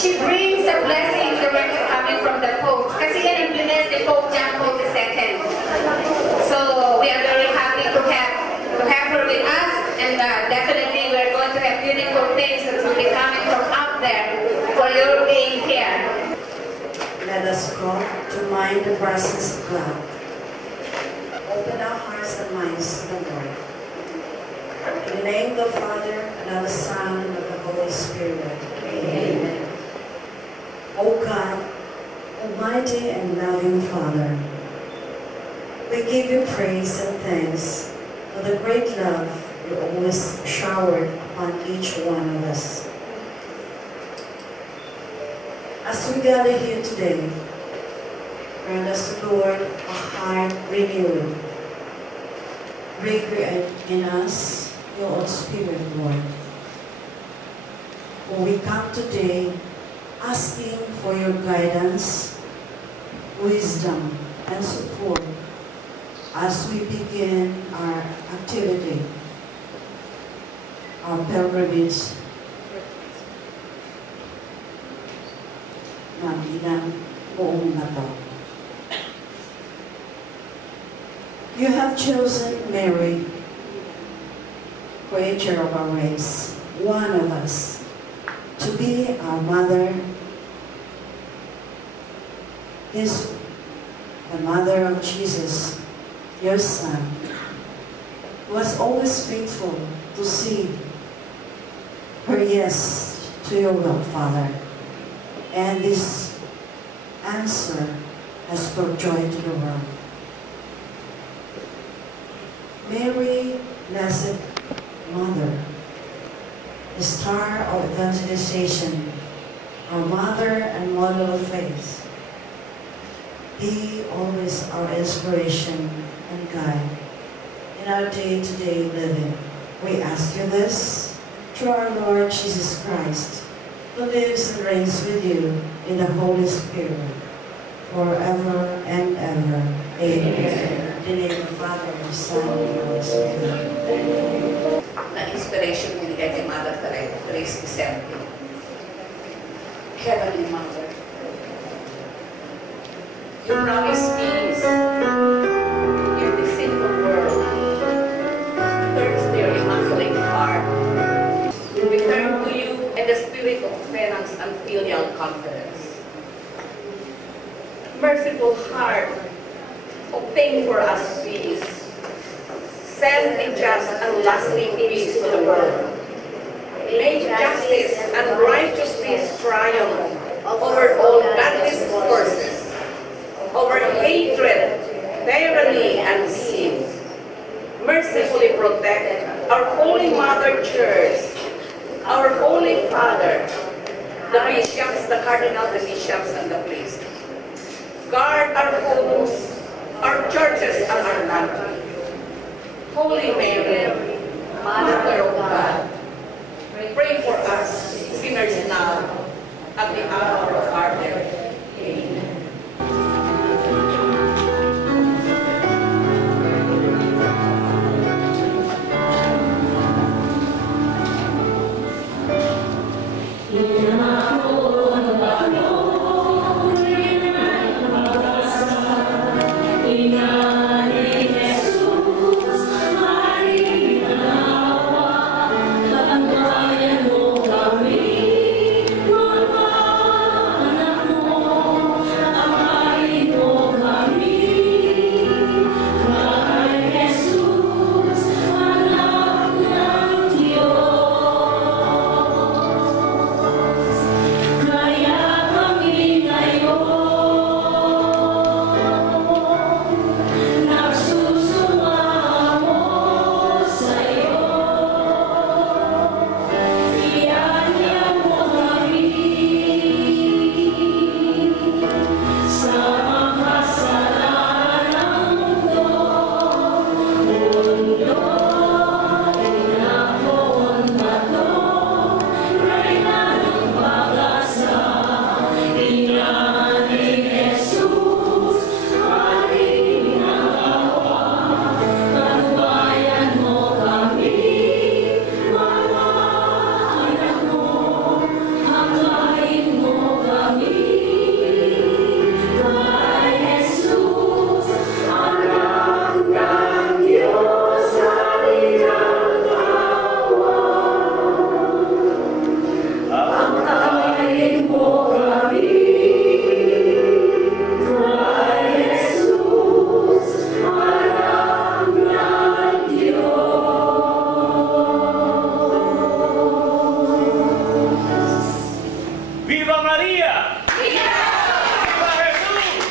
She brings a blessing directly coming from the Pope. Kasi yan ang bless ni Pope John Paul II. So we are very happy to have her with us, and definitely we're going to have beautiful things that will be coming from out there for your being here. Let us go to mind the presence of God. Open our hearts and minds to the Lord. In the name of the Father, and of the Son, and of the Holy Spirit. Amen. O God, Almighty and loving Father, we give you praise and thanks for the great love you always showered upon each one of us. As we gather here today, grant us, Lord, a heart renewed. Recreate in us your own Spirit, Lord. For we come today asking for your guidance, wisdom, and support as we begin our activity, our pilgrimage ng ilang buong nato. You have chosen Mary, creator of our race, one of us, to be our mother, the mother of Jesus, your Son, who was always faithful to see her yes to your will, Father. And this answer has brought joy to the world. Mary, Blessed Mother, the star of evangelization, our mother and model of faith, be always our inspiration and guide in our day-to-day living. We ask you this through our Lord Jesus Christ, who lives and reigns with you in the Holy Spirit, forever and ever. Amen. In the name of the Father, and the Son, and the Holy Spirit. Na-inspiration binigay kay Mother Teresa Vicente. Heavenly Mother, you promise peace in this sinful world. Turn to your immaculate heart. We turn to you in the spirit of penance and filial confidence. Merciful heart, obtain for us peace. Send a just and lasting peace to the world. May justice and righteousness triumph over all godless forces, over hatred, tyranny, and sin. Mercifully protect our Holy Mother Church, our Holy Father, the bishops, the cardinal, the bishops, and the priests. Guard our homes, our churches, and our country. Holy Mary, Mother of God, pray for us, sinners now, at the hour of our death. Amen. Maria, Maria! Viva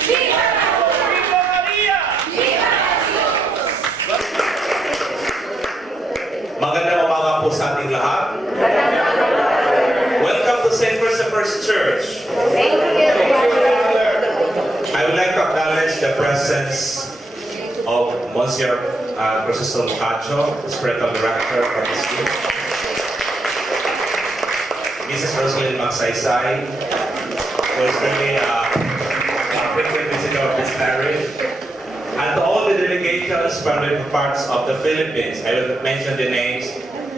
Jesus! Viva Maria! Magandang umaga po sa ating lahat. Welcome to St. Christopher's Church. I would like to acknowledge the presence of Monsieur Crisostom Cacho, the spiritual director of this group. Mrs. Rosalyn Magsaysay, who is really a frequent visitor of this parish. And to all the delegations from different parts of the Philippines, I will mention the names,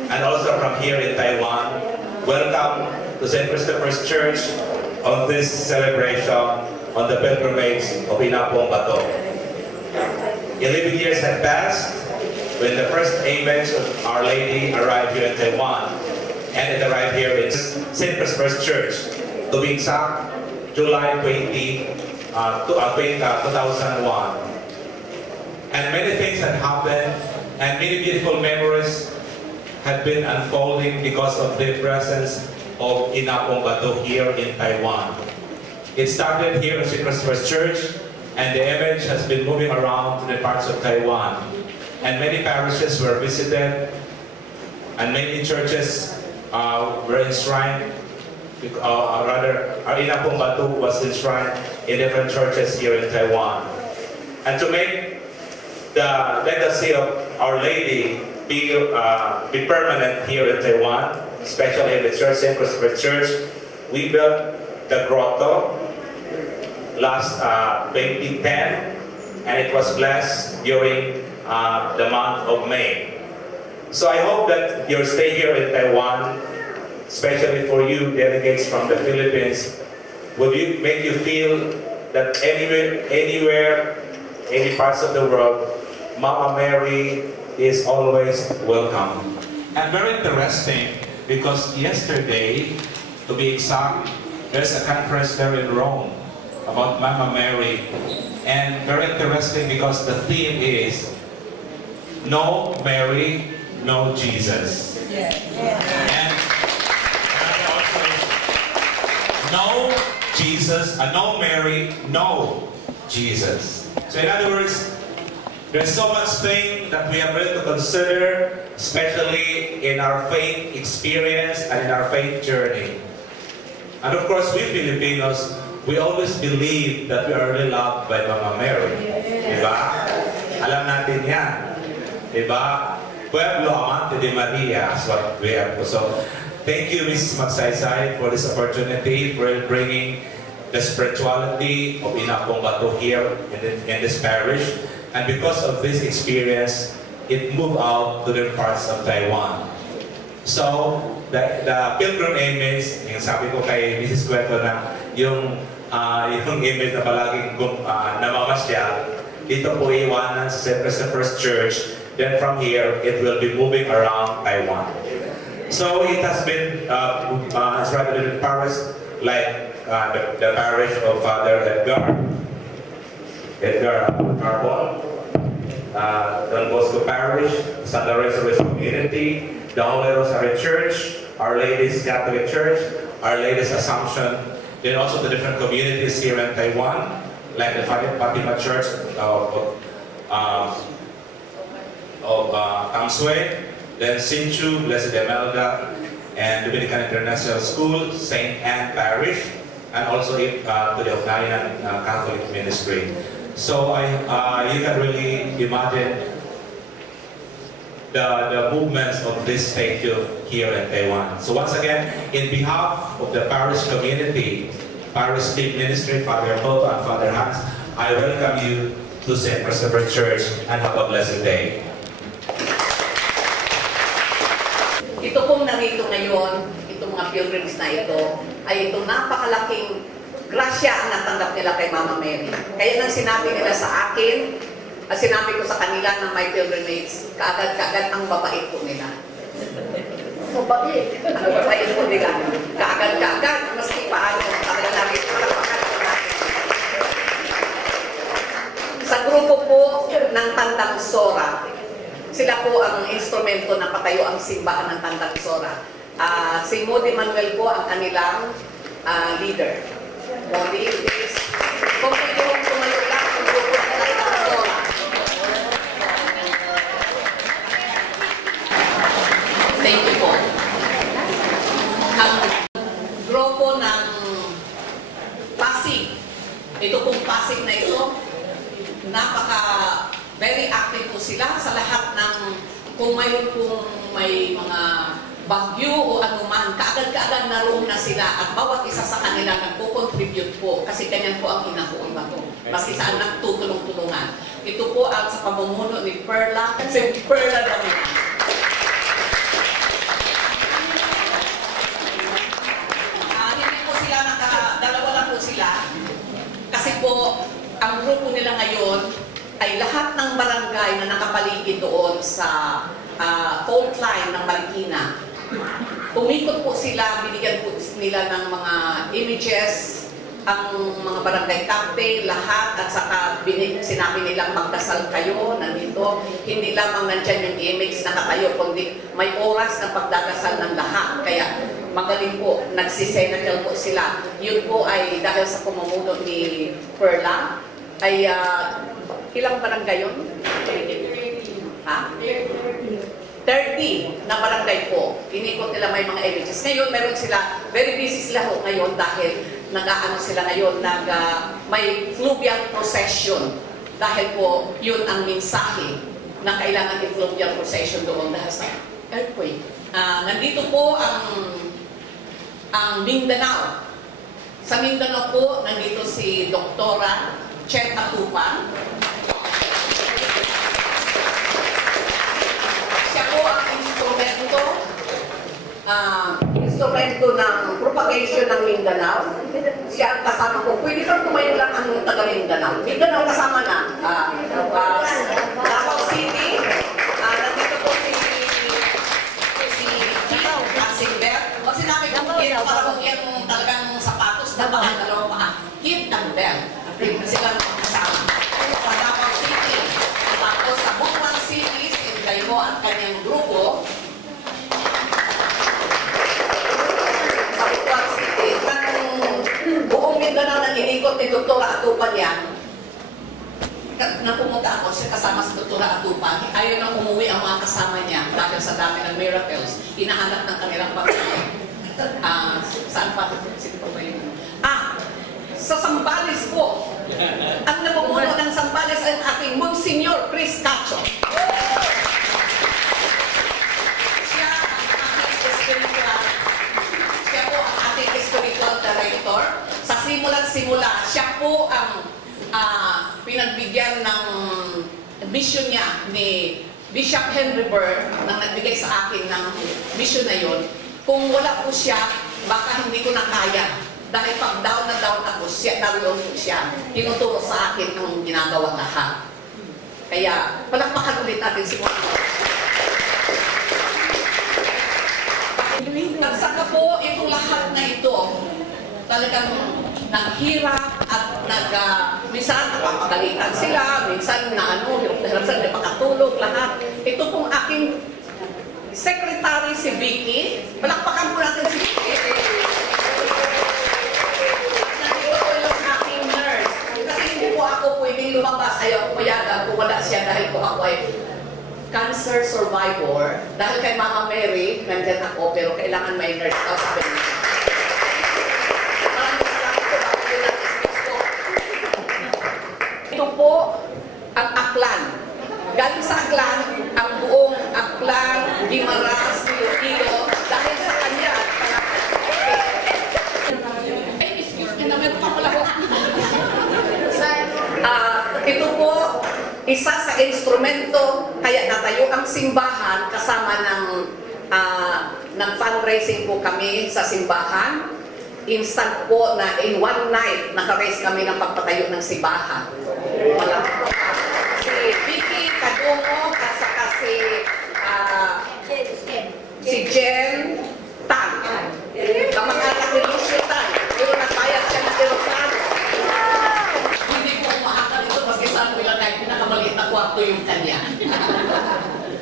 and also from here in Taiwan, welcome to St. Christopher's Church on this celebration on the pilgrimage of Inapong Bato. 11 years had passed when the first image of Our Lady arrived here in Taiwan, and it arrived here in St. Christopher's Church, to be exact, July 2001. And many things had happened, and many beautiful memories had been unfolding because of the presence of Inapong Bato here in Taiwan. It started here in St. Christopher's Church, and the image has been moving around to the parts of Taiwan. And many parishes were visited, and many churches were enshrined, rather, our Inapong Bato was enshrined in different churches here in Taiwan. And to make the legacy of Our Lady be permanent here in Taiwan, especially in the church, St. Christopher's Church, we built the grotto last 2010, and it was blessed during the month of May. So I hope that your stay here in Taiwan, especially for you delegates from the Philippines, will make you feel that anywhere, any parts of the world, Mama Mary is always welcome. And very interesting, because yesterday, to be exact, there's a conference there in Rome about Mama Mary. And very interesting because the theme is No Mary, No Jesus. Yeah. And also, no Jesus, no Mary, no Jesus. So in other words, there's so much thing that we have really to consider, especially in our faith experience and in our faith journey. And of course, we Filipinos, we always believe that we are really loved by Mama Mary. Diba? Alam natin yan. Diba? Pueblo Amante de Maria is what we have. So, thank you, Mrs. Magsaysay, for this opportunity, for bringing the spirituality of Inapong Bato here in this parish. And because of this experience, it moved out to the parts of Taiwan. So, the pilgrim image, yung sabi ko kay Mrs. Cueto na yung image na palaging namamasyal, dito po iwanan sa St. Christopher's Church. Then from here, it will be moving around Taiwan. So it has been instructed in Paris, like the parish of Father Edgar Carbon, Don Bosco Parish, San Lorenzo Community, the Holy Rosary Church, Our Lady's Catholic Church, Our Lady's Assumption, then also the different communities here in Taiwan, like the Fatima Church of Tamsui, then Sinchu, Blessed Imelda, and Dominican International School, St. Anne Parish, and also to the Ognayan Catholic Ministry. So you can really imagine the movements of this statue here in Taiwan. So once again, in behalf of the parish community, Parish Sleep Ministry, Father Hope and Father Hans, I welcome you to St. Christopher's Church and have a blessed day. Ito pong narito ngayon, itong mga pilgrims na ito, ay itong napakalaking grasya ang natanggap nila kay Mama Mary. Kaya nang sinabi nila sa akin, at sinabi ko sa kanila na may pilgrimage, kaagad-kaagad ang babait po nila. Mabait? Ang babait po nila. Kaagad-kaagad, maski paano, kaya namin sa grupo po ng Tandang Sora, sila po ang instrumento na patayo ang simbahan ng Tandang Sora. Si Moody Manuel po ang kanilang leader. Modi, please. Kung pwede kong tumayo lang, ang grupo na nagkakasola. Thank you po. Ang grupo ng Pasig, ito pong Pasig na ito, very active po sila sa lahat ng, kung mayroon pong may mga bagyo o anuman, kaagad-kaagad naroon na sila at bawat isa sa kanila nagpo-contribute po kasi ganyan po ang hinahuon ba to. Maski saan nagtutulong-tulungan. Ito po ang sa pamumuno ni Perla, si Perla Damian. Hindi po sila dalawa lang po sila kasi po ang grupo nila ngayon ay lahat ng barangay na nakapaligid doon sa fault line ng Marikina. Umikot po sila, binigyan po nila ng mga images, ang mga barangay captain, lahat, at saka sinabi nilang magdasal kayo, nandito. Hindi lamang nandyan yung image nakatayo, kundi may oras na pagdadasal ng lahat. Kaya magaling po, nagsisenagal po sila. Yun po ay dahil sa pamumuno ni Perla, ay ilang barangay yun? Ha? 30 na barangay po. Inikot nila may mga images. Ngayon, meron sila, very busy sila ho ngayon dahil nag-aano sila ngayon, may fluvial procession. Dahil po, yun ang mensahe na kailangan i-fluvial procession doon dahil sa earthquake. Nandito po ang Mindanao. Sa Mindanao po, nandito si Doktora Chet Atupan. Siya po ang instrumento ng propagation ng Mindanao. Siya ang kasama ko. Pwede kang tumayo lang ang taga Mindanao. Mindanao kasama na. Davao City. Nandito po si Gino Asimbert. O sinabi ko po yan, parang yung talagang sapatos na baka dalawang paa. Kit ng belt. Sila kasama. Sa Davao City. Tapos sa Butuan City, si Daymo at kanyang grupo. Sa Butuan City, buong Mindanao na inikot ni Dr. Atupan yan. Nang pumunta ako, siya kasama sa Dr. Atupan, ayaw nang umuwi ang mga kasama niya dahil sa dami ng miracles. Hinahanap ng kanilang pagkain. Saan pa? Sino pa ba yun? Sa Zambales po. Ang namumuno ng Zambales ay ating Monsignor Chris Cacho. Siya po ang ating spiritual director. Sa simula't simula, siya po ang pinagbigyan ng mission niya ni Bishop Henry Byrd nang nagbigay sa akin ng mission na yon. Kung wala po siya, baka hindi ko na kaya. Dahil pag down na down ako, naroon po siya. Tinuturo sa akin ang ginagawa lahat. Kaya, palakpakan ulit natin si Juan. At saka po, itong lahat na ito, talagang naghirap at minsan napapagalitan sila, minsan minsan napakatulog lahat. Ito pong aking secretary si Vicky. Palakpakan po natin si Vicky. Ako pwedeng lumabas, ayaw ko payagan kung wala siya dahil po ako ay cancer survivor. Dahil kay Mama Mary, nandyan ako, pero kailangan may nurse daw sa akin. Maraming salamat po, ako din ang speech ko. Ito po ang Aklan. Galing sa Aklan, ang buong Aklan, Guimaras, Iloilo, dahil sa kanya at excuse me naman, papalaho. Ito po, isa sa instrumento, kaya natayo ang simbahan kasama ng fundraising po kami sa simbahan. Instant po na in one night, naka-raise kami ng pagpatayo ng simbahan. Wala. Si Vicky Kadungo, at saka si Jen Tan. Kamag-anak ni Lucio Tan. Pero nagbayad siya ng Tirosan.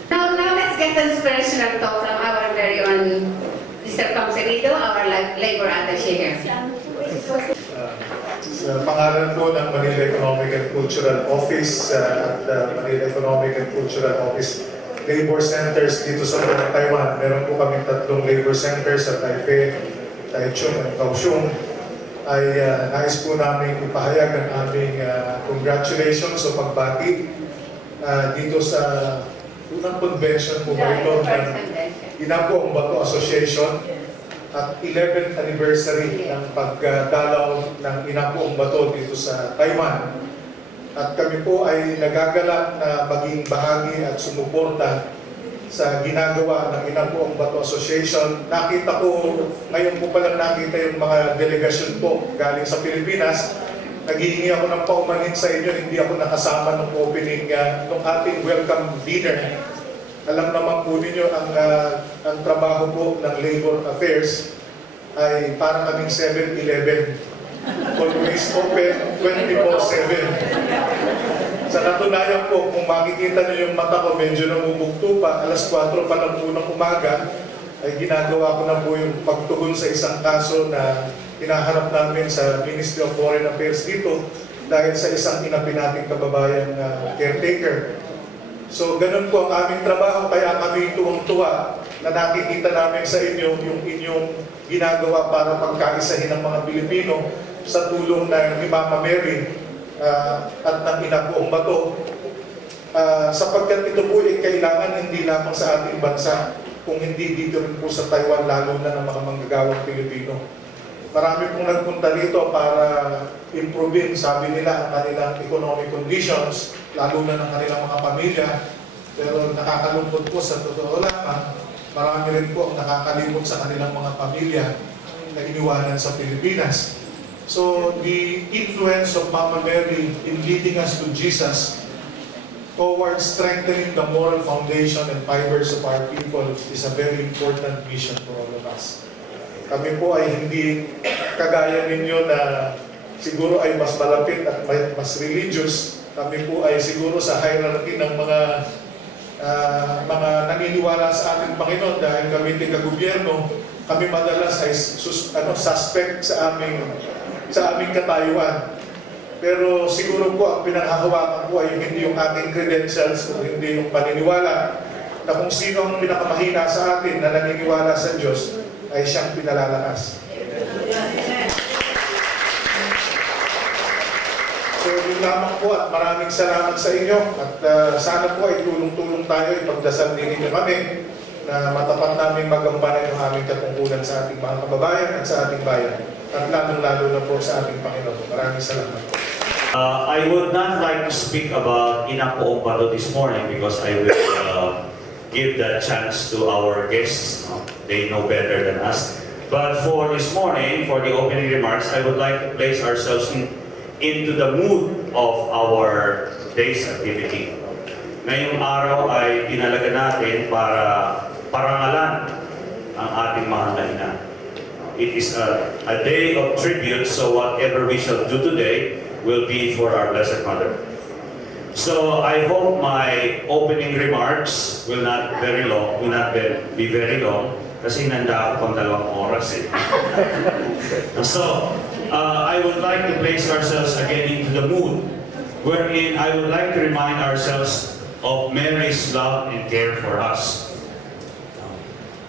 Now let's get the inspirational talk from our very own Mr. Comserido, our labor attaché here. Chair. Sa pangalan po ng Manila Economic and Cultural Office at Manila Economic and Cultural Office Labor Centers dito sa Taiwan, meron po kami 3 labor centers sa Taipei, Taichung at Kaohsiung. Ay nais po namin ipahayag ang aming congratulations o pagbati dito sa unang convention po ba ito ng Inapo ang Bato Association at 11th anniversary ng pagdalaw ng Inapo ang Bato dito sa Taiwan. At kami po ay nagagalak na maging bahagi at sumuporta sa ginagawa ng Inapo ang Bato Association. Nakita ko, ngayon po palang nakita yung mga delegasyon po galing sa Pilipinas. Naghihingi ako ng paumanhin sa inyo, hindi ako nakasama ng opening ng ating welcome dinner. Alam naman po ninyo, ang trabaho po ng Labor Affairs ay parang kaming 7-Eleven. Always open 24/7. Sa katunayan po, kung makikita nyo yung mata ko, medyo namumugto pa, alas 4 pa lang po ng umaga, ay ginagawa ko na po yung pagtugon sa isang kaso na hinaharap namin sa Ministry of Foreign Affairs dito dahil sa isang inapi nating kababayang caretaker. So, ganun po ang aming trabaho, kaya kami tuwang-tuwa na nakikita namin sa inyo yung inyong ginagawa para pagkaisahin ng mga Pilipino sa tulong ng ni Mama Mary at ng Inapo ang Bato. Sapagkat ito po ay kailangan hindi lamang sa ating bansa, kung hindi dito rin po sa Taiwan, lalo na ng mga manggagawang Pilipino. Marami pong nagpunta dito para improve, sabi nila, ang kanilang economic conditions, lalo na ng kanilang mga pamilya. Pero nakakalungkot po sa totoo lamang, marami rin po ang nakakalimot sa kanilang mga pamilya na iniwanan sa Pilipinas. So, the influence of Mama Mary in leading us to Jesus towards strengthening the moral foundation and fibers of our people is a very important mission for all of us. Kami po ay hindi kagaya ninyo na siguro ay mas malapit at mas religious. Kami po ay siguro sa hierarchy ng mga naniniwala sa ating Panginoon dahil kami taga-gobyerno. Kami madalas ay suspect sa aming katayuan. Pero siguro po ang pinanghahawakan po ay hindi yung ating credentials o hindi yung paniniwala na kung sino ang pinakamahina sa atin na naniniwala sa Diyos ay siyang pinalalakas. So yun lamang po at maraming salamat sa inyo at sana po ay tulong-tulong tayo, ipagdasal din ninyo kami na matapat namin magampanan yung aming katungkulan sa ating mga kababayan at sa ating bayan at lalong-lalo na po sa ating Panginoon. Maraming salamat. I would not like to speak about Inapo ang Bato this morning because I will give that chance to our guests. They know better than us. But for this morning, for the opening remarks, I would like to place ourselves into the mood of our day's activity. Ngayong araw ay tinalaga natin para parangalan ang ating mahal na ina. It is a day of tribute, so whatever we shall do today will be for our Blessed Mother. So I hope my opening remarks will not be very long, kasi nanda ako pang 2 oras eh. So I would like to place ourselves again into the mood wherein I would like to remind ourselves of Mary's love and care for us.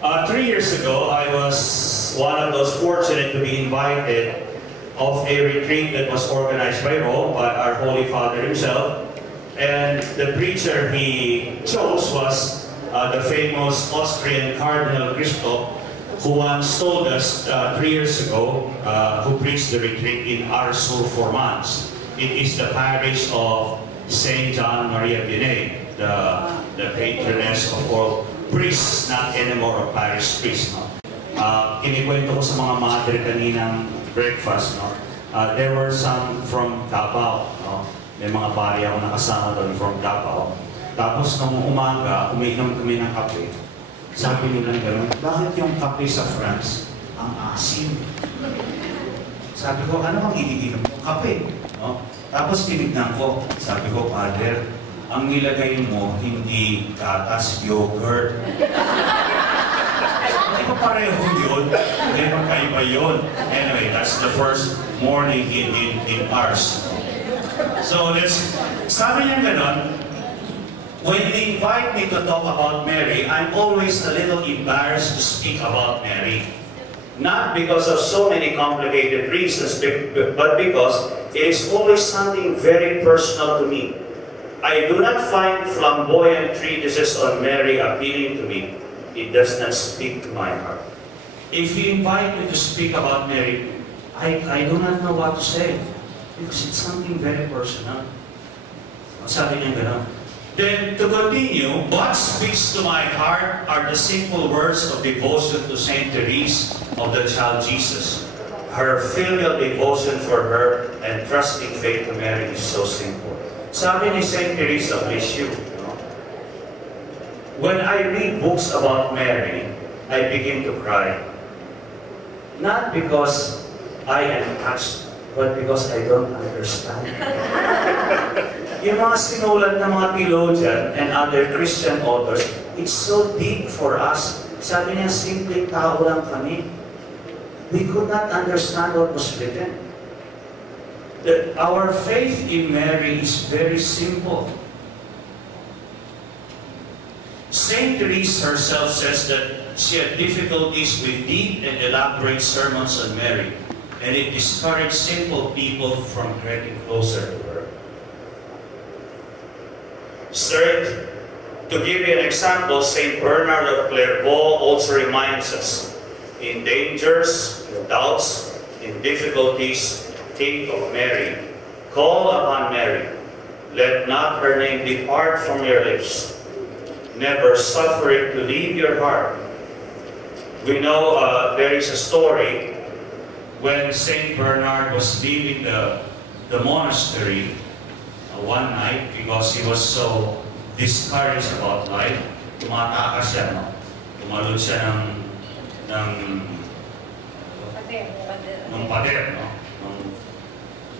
3 years ago, I was one of those fortunate to be invited of a retreat that was organized by Rome, by our Holy Father himself. And the preacher he chose was the famous Austrian Cardinal Christoph, who once told us 3 years ago, who preached the retreat in Arsur for months. It is the parish of Saint John Maria Vianney, the patroness of all priests, not anymore of parish priests. No? Kinikwento ko sa mga madre kaninang breakfast. No? There were some from Davao. No? May mga pari ako nakasama doon from Davao. Tapos nung umaga, uminom kami ng kape. Sabi nila gano'n, bakit yung kape sa France ang asim? Sabi ko, ano bang iniinom yung kape? No? Tapos tinignan ko, sabi ko, Father, ang nilagay mo hindi gatas, yogurt. Hindi ko pareho yun. Hindi, magkaiba yun. Anyway, that's the first morning in ours. So, sabi niya ganon, when you invite me to talk about Mary, I'm always a little embarrassed to speak about Mary. Not because of so many complicated reasons, but because it is always something very personal to me. I do not find flamboyant treatises on Mary appealing to me. It does not speak to my heart. If you invite me to speak about Mary, I do not know what to say because it's something very personal. Sabi niya gano'n. Then, to continue, what speaks to my heart are the simple words of devotion to Saint Therese of the Child Jesus. Her filial devotion for her and trusting faith to Mary is so simple. Sabi ni Saint Therese of Lisieux, when I read books about Mary, I begin to cry. Not because I am touched, but because I don't understand. Yung mga sinulat ng mga theologian and other Christian authors, it's so deep for us. Sabi niya, simpleng tao lang kami. We could not understand what was written. Our faith in Mary is very simple. Saint Therese herself says that she had difficulties with deep and elaborate sermons on Mary, and it discouraged simple people from getting closer to her. Third, to give you an example, Saint Bernard of Clairvaux also reminds us, in dangers, in doubts, in difficulties, think of Mary. Call upon Mary. Let not her name depart from your lips. Never suffer it to leave your heart. We know there is a story when Saint Bernard was leaving the monastery one night because he was so discouraged about life. Tumatakas siya, no? Tumalon siya ng pader, no?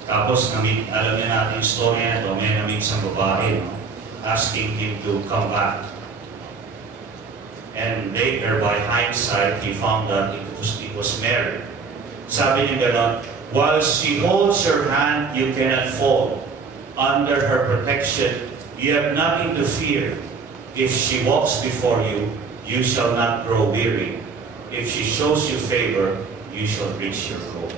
Tapos, alam niya natin yung story na ito, may namit sa babae, no? Asking him to come back. And later, by hindsight, he found that it was Mary. Sabi niya gano'n, while she holds your hand, you cannot fall. Under her protection, you have nothing to fear. If she walks before you, you shall not grow weary. If she shows you favor, you shall reach your goal.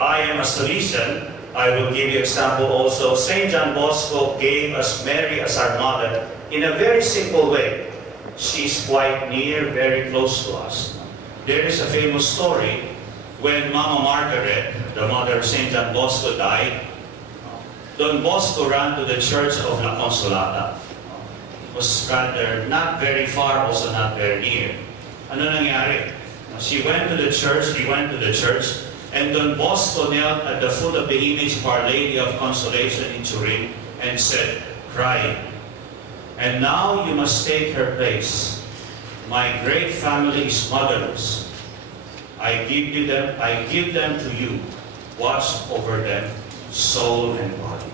I am a Salesian. I will give you example also. Saint John Bosco gave us Mary as our mother in a very simple way. She is quite near, very close to us. There is a famous story when Mama Margaret, the mother of Saint John Bosco, died. Don Bosco ran to the church of La Consolata. It was rather not very far, also not very near. Ano nangyari? She went to the church, he went to the church, and Don Bosco knelt at the foot of the image of Our Lady of Consolation in Turin and said, crying, "And now you must take her place. My great family is motherless. I give them to you. Watch over them, soul and body."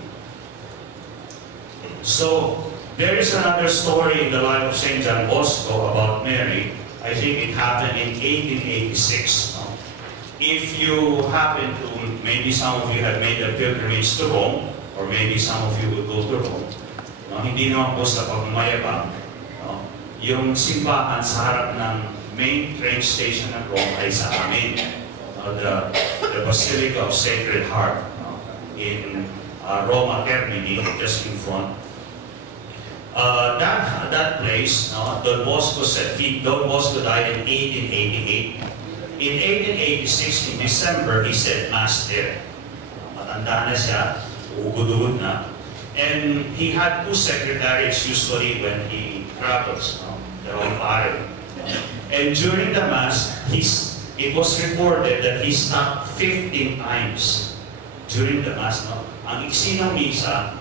So, there is another story in the life of Saint John Bosco about Mary. I think it happened in 1886. If you happen to, maybe some of you have made a pilgrimage to Rome, or maybe some of you will go to Rome. Hindi naman po sa pagmamayabang. Yung simbahan sa harap ng main train station ng Rome ay sa amin. The Basilica of Sacred Heart in Roma Termini, just in front. That place, Don Bosco said, Don Bosco died in 1888. In 1886, in December, he said Mass there. Matanda na siya, ugod-ugod na. And he had two secretaries usually when he travels. They're all pare. And during the Mass, it was reported that he stopped 15 times during the Mass. Ang iksi ng misa,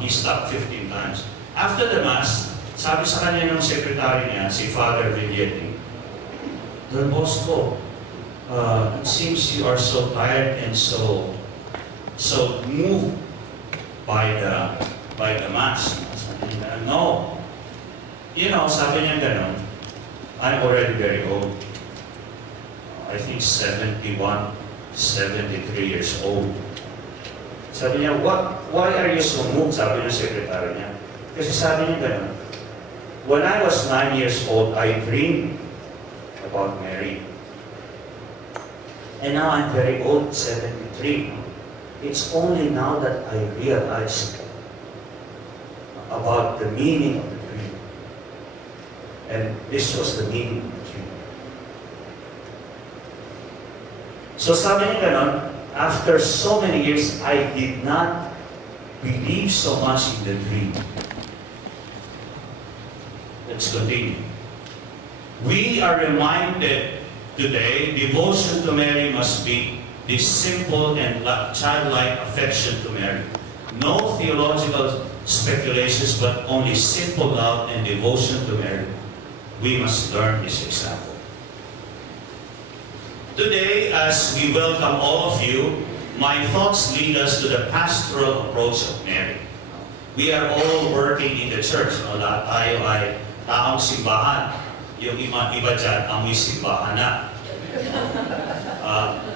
he stopped 15 times. After the Mass, sabi sa kanya ng secretary niya, si Father Villietti, Don Bosco, it seems you are so tired and so moved by the Mass. No. Sabi niya gano'n, I'm already very old. I think 71, 73 years old. Sabi niya, why are you so moved? Sabi ng sekretary niya. Kasi sabi niya gano'n, when I was 9 years old, I dreamed about Mary. And now I'm very old, 73. It's only now that I realized about the meaning of the dream. And this was the meaning of the dream. So sabi niya ganon, after so many years, I did not believe so much in the dream. Let's continue. We are reminded today, devotion to Mary must be this simple and childlike affection to Mary. No theological speculations, but only simple love and devotion to Mary. We must learn this example. Today, as we welcome all of you, my thoughts lead us to the pastoral approach of Mary. We are all working in the church. No? Lahat tayo ay taong simbahan. Yung iba dyan, amoy simbahan na.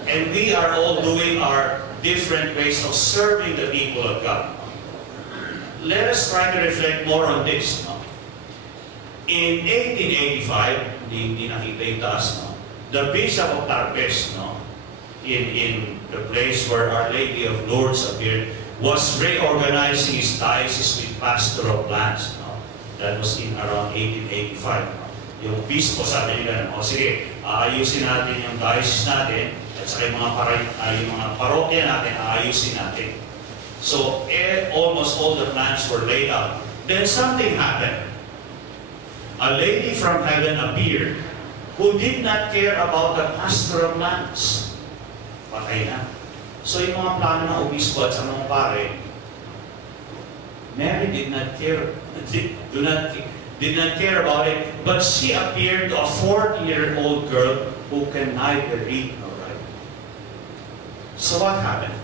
And we are all doing our different ways of serving the people of God. Let us try to reflect more on this. No? In 1885, hindi nakita yung taas, no? The Bishop of Tarpes, no? in the place where Our Lady of Lourdes appeared, was reorganizing his diocese with pastoral plans. No? That was in around 1885. No? Yung bispo sabi nila, o sige, aayusin natin yung diocese natin, at saka yung mga parokya natin, aayusin natin. So, almost all the plans were laid out. Then something happened. A lady from heaven appeared who did not care about the pastoral plans. Patay na. So, yung mga plano ng obispo at sa mga pare, Mary did not care about it, but she appeared to a 40-year-old girl who can neither read nor write. So what happened?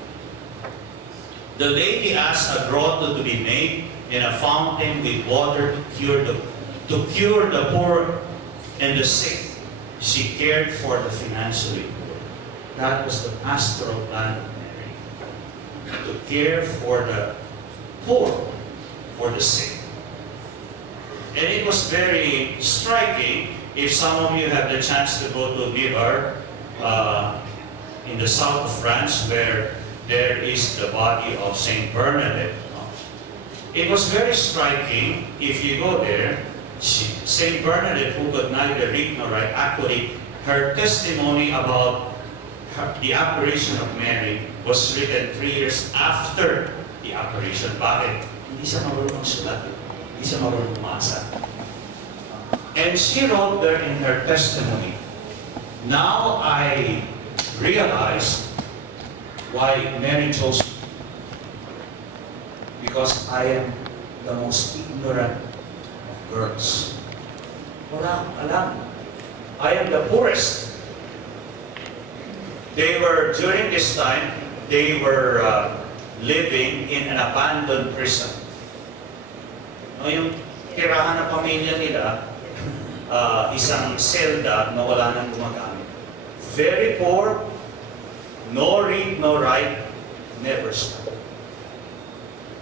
The lady asked a grotto to be made and a fountain with water to cure the poor and the sick. She cared for the financially poor. That was the pastoral plan of Mary. To care for the poor, for the sick. And it was very striking. If some of you have the chance to go to Bivar, in the south of France, where there is the body of Saint Bernadette. It was very striking. If you go there, Saint Bernadette, who could neither read nor write, actually, her testimony about the apparition of Mary was written 3 years after the apparition. Bakit? Hindi siya marunong sulat. Hindi siya marunong umasa. And she wrote there in her testimony, now I realized why Mary chose me. Because I am the most ignorant of girls. Wala, alam. I am the poorest. During this time, they were living in an abandoned prison. No, yung tirahan ng pamilya nila, isang selda na wala nang gumagamit. Very poor, no read, no write, never study.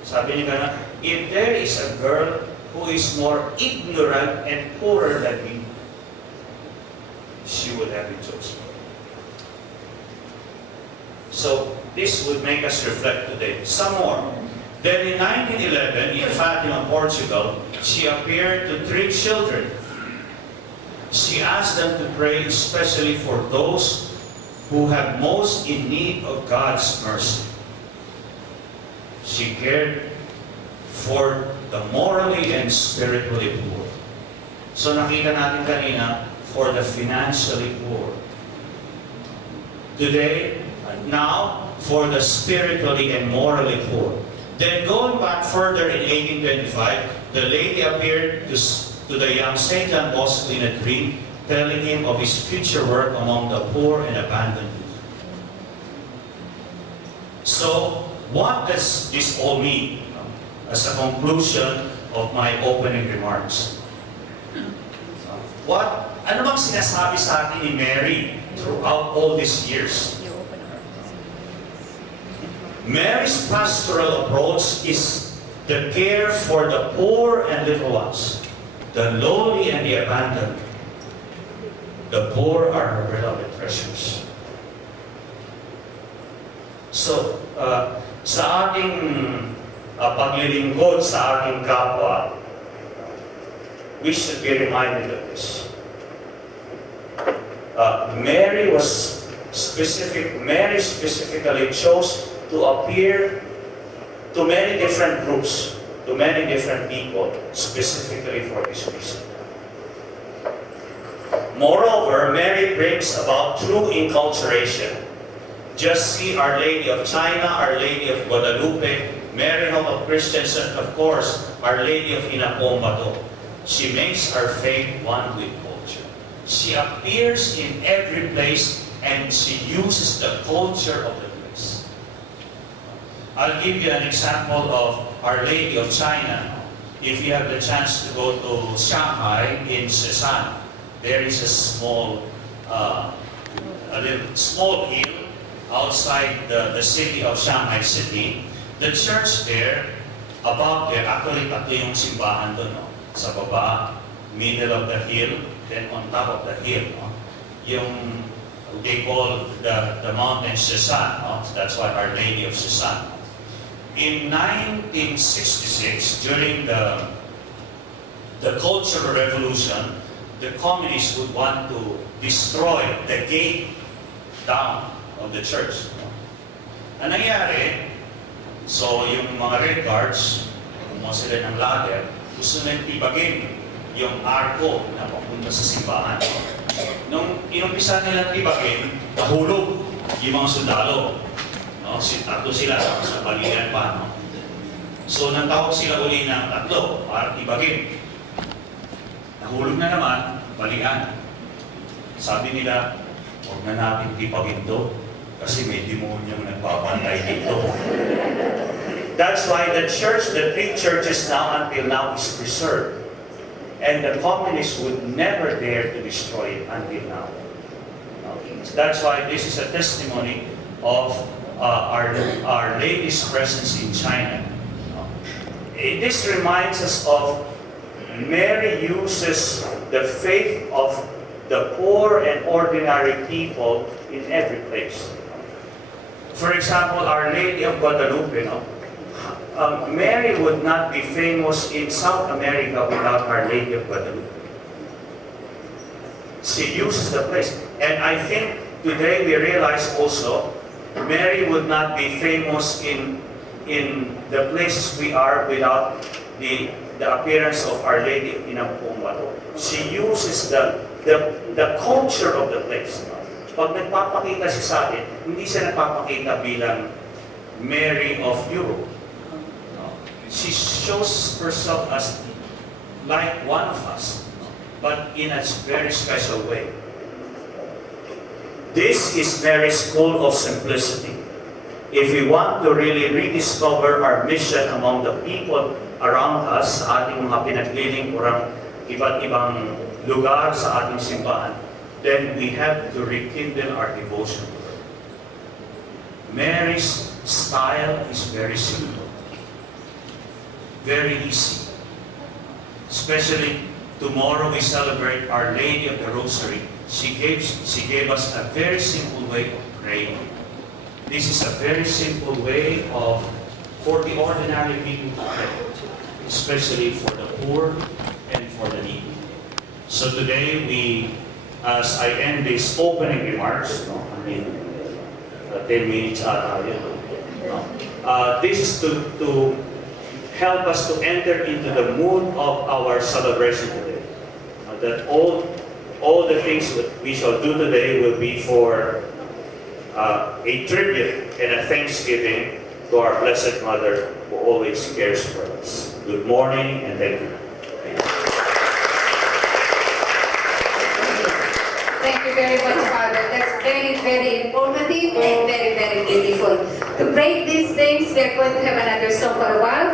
Sabi niya na, if there is a girl who is more ignorant and poorer than me, she would have been chosen. So, this would make us reflect today. Some more. Then in 1911, in Fatima, Portugal, she appeared to 3 children. She asked them to pray especially for those who have most in need of God's mercy. She cared for the morally and spiritually poor. So nakita natin kanina, for the financially poor. Today, now, for the spiritually and morally poor. Then going back further in 1825, the lady appeared to the young St. John Bosco in a dream, telling him of his future work among the poor and abandoned youth. So, what does this all mean? As a conclusion of my opening remarks. What Ano bang sinasabi sa atin ni Mary throughout all these years? Mary's pastoral approach is the care for the poor and little ones, the lowly and the abandoned. The poor are her beloved treasures. So, sa ating paglilingkod sa ating kapwa, we should be reminded of this. Mary specifically chose to appear to many different groups, to many different people, specifically for this reason. Moreover, Mary brings about true enculturation. Just see Our Lady of China, Our Lady of Guadalupe, Mary Home of Christians, and of course, Our Lady of Inapombato. She makes our faith one with culture. She appears in every place and she uses the culture of the place. I'll give you an example of Our Lady of China. If you have the chance to go to Shanghai in Shenzhen, there is a small hill outside the city of Shanghai City. The church there, above there, actually tatlo yung simbahan doon. No? Sa baba, middle of the hill, then on top of the hill. No? Yung they call the mountain Shenzhen. No? That's why Our Lady of Shenzhen. In 1966, during the Cultural Revolution, the communists would want to destroy the gate down of the church. Ang nangyari, so yung mga Red Guards, kumuha sila ng ladder, gusto nang tibagin yung arko na papunta sa simbahan. Nung inumpisa nilang tibagin, nahulog yung mga sundalo. No? Tatlo sila sa balian pa. No? So nagtawag sila uli ng tatlo para tibagin. Nahulog na naman, balian. Sabi nila, huwag na natin tibagin to kasi may demonyong nagbabantay dito. That's why the church, the three churches now until now is preserved. And the communists would never dare to destroy it until now. That's why this is a testimony of Our Lady's presence in China. This reminds us of Mary uses the faith of the poor and ordinary people in every place. For example, Our Lady of Guadalupe, Mary would not be famous in South America without Our Lady of Guadalupe. She uses the place. And I think today we realize also, Mary would not be famous in the places we are without the appearance of Our Lady in Inapombato. She uses the culture of the place. Pag nagpapakita siya sa atin, hindi siya nagpapakita bilang Mary of Europe. She shows herself as like one of us, but in a very special way. This is Mary's school of simplicity. If we want to really rediscover our mission among the people around us, sa ating mga pinaglilingkurang iba't ibang lugar sa ating simbahan, then we have to rekindle our devotion to her. Mary's style is very simple, very easy. Especially tomorrow we celebrate Our Lady of the Rosary. She gave us a very simple way of praying. This is a very simple way for the ordinary people to pray, especially for the poor and for the needy. So today as I end these opening remarks, 10 minutes this is to help us to enter into the mood of our celebration today. That all the things that we shall do today will be for a tribute and a thanksgiving to our Blessed Mother who always cares for us. Good morning and thank you. Thank you very much, Father. That's very, very informative and very, very beautiful. To break these things, we're going to have another song for a while.